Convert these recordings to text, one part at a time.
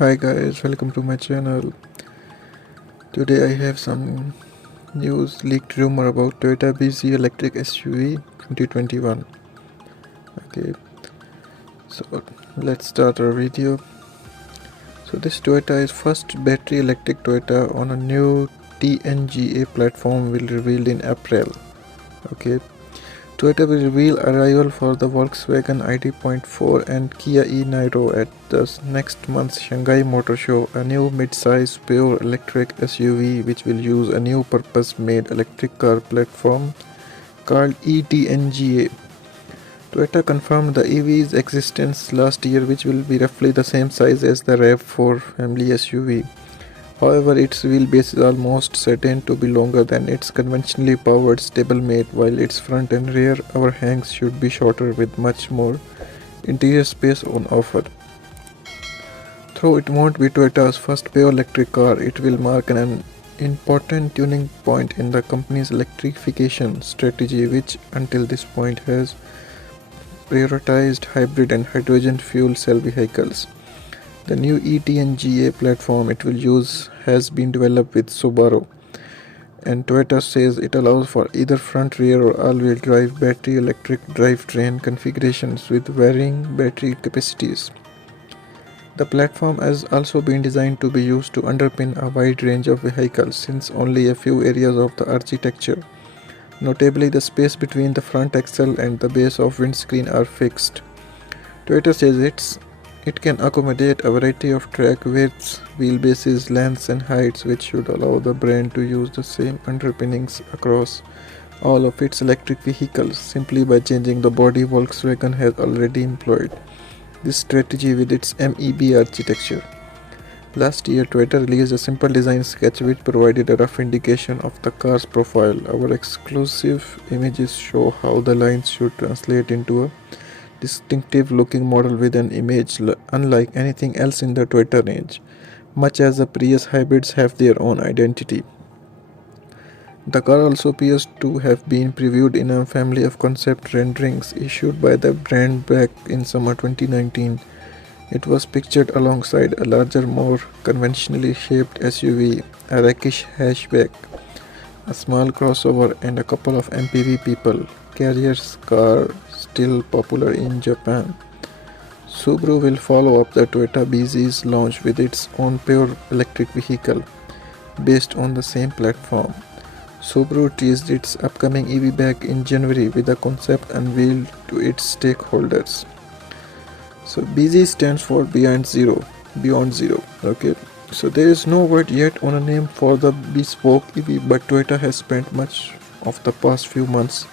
Hi guys, welcome to my channel. Today I have some news leaked rumor about Toyota BZ electric SUV 2021. Okay, so let's start our video. So this Toyota is first battery electric Toyota on a new TNGA platform will revealed in April. Okay, Toyota will reveal arrival for the Volkswagen ID.4 and Kia e-Niro at the next month's Shanghai Motor Show, a new mid-size pure electric SUV which will use a new purpose-made electric car platform called eTNGA. Toyota confirmed the EV's existence last year, which will be roughly the same size as the RAV4 family SUV. However, its wheelbase is almost certain to be longer than its conventionally powered stablemate, while its front and rear overhangs should be shorter with much more interior space on offer. Though it won't be Toyota's first pure electric car, it will mark an important tuning point in the company's electrification strategy, which until this point has prioritized hybrid and hydrogen fuel cell vehicles. The new eTNGA platform it will use has been developed with Subaru, and Toyota says it allows for either front, rear or all-wheel drive battery electric drivetrain configurations with varying battery capacities. The platform has also been designed to be used to underpin a wide range of vehicles, since only a few areas of the architecture, notably the space between the front axle and the base of windscreen, are fixed. Toyota says it can accommodate a variety of track widths, wheelbases, lengths and heights, which should allow the brand to use the same underpinnings across all of its electric vehicles simply by changing the body Volkswagen has already employed this strategy with its MEB architecture. Last year, Toyota released a simple design sketch which provided a rough indication of the car's profile. Our exclusive images show how the lines should translate into a distinctive looking model with an image unlike anything else in the Toyota range, much as the Prius hybrids have their own identity. The car also appears to have been previewed in a family of concept renderings issued by the brand back in summer 2019. It was pictured alongside a larger, more conventionally shaped SUV, a rakish hatchback, a small crossover, and a couple of MPV people carriers car still popular in Japan. Subaru will follow up the Toyota BZ's launch with its own pure electric vehicle based on the same platform. Subaru teased its upcoming EV back in January with a concept unveiled to its stakeholders. So BZ stands for Beyond Zero. Okay. So there is no word yet on a name for the bespoke EV, but Toyota has spent much of the past few months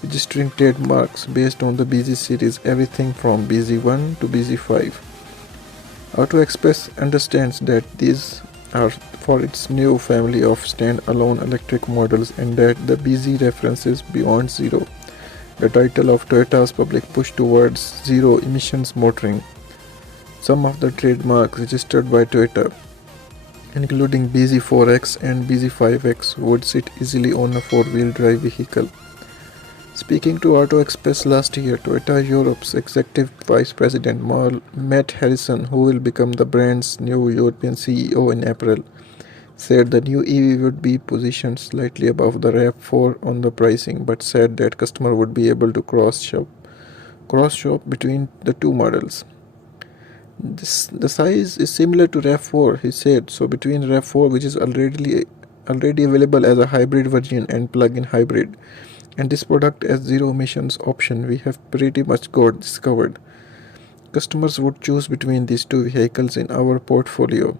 registering trademarks based on the BZ series, everything from BZ1 to BZ5. Auto Express understands that these are for its new family of stand-alone electric models and that the BZ references Beyond Zero, the title of Toyota's public push towards zero emissions motoring. Some of the trademarks registered by Toyota, including BZ4X and BZ5X, would sit easily on a four-wheel drive vehicle. Speaking to Auto Express last year, Toyota Europe's executive vice president Matt Harrison, who will become the brand's new European CEO in April, said the new EV would be positioned slightly above the RAV4 on the pricing, but said that customer would be able to cross-shop between the two models. The size is similar to RAV4, he said. So between RAV4, which is already available as a hybrid version and plug-in hybrid, and this product as zero emissions option, we have pretty much got this covered. Customers would choose between these two vehicles in our portfolio.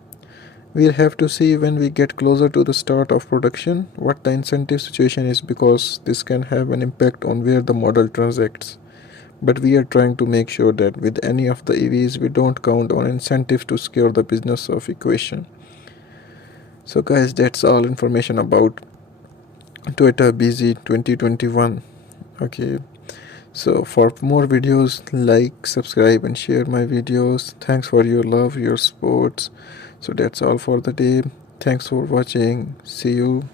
We'll have to see when we get closer to the start of production what the incentive situation is, because this can have an impact on where the model transacts. But we are trying to make sure that with any of the EVs we don't count on incentives to secure the business of equation. So guys, that's all information about Toyota BZ 2021. Okay, so for more videos, like, subscribe and share my videos. Thanks for your love, your support. So that's all for the day. Thanks for watching. See you.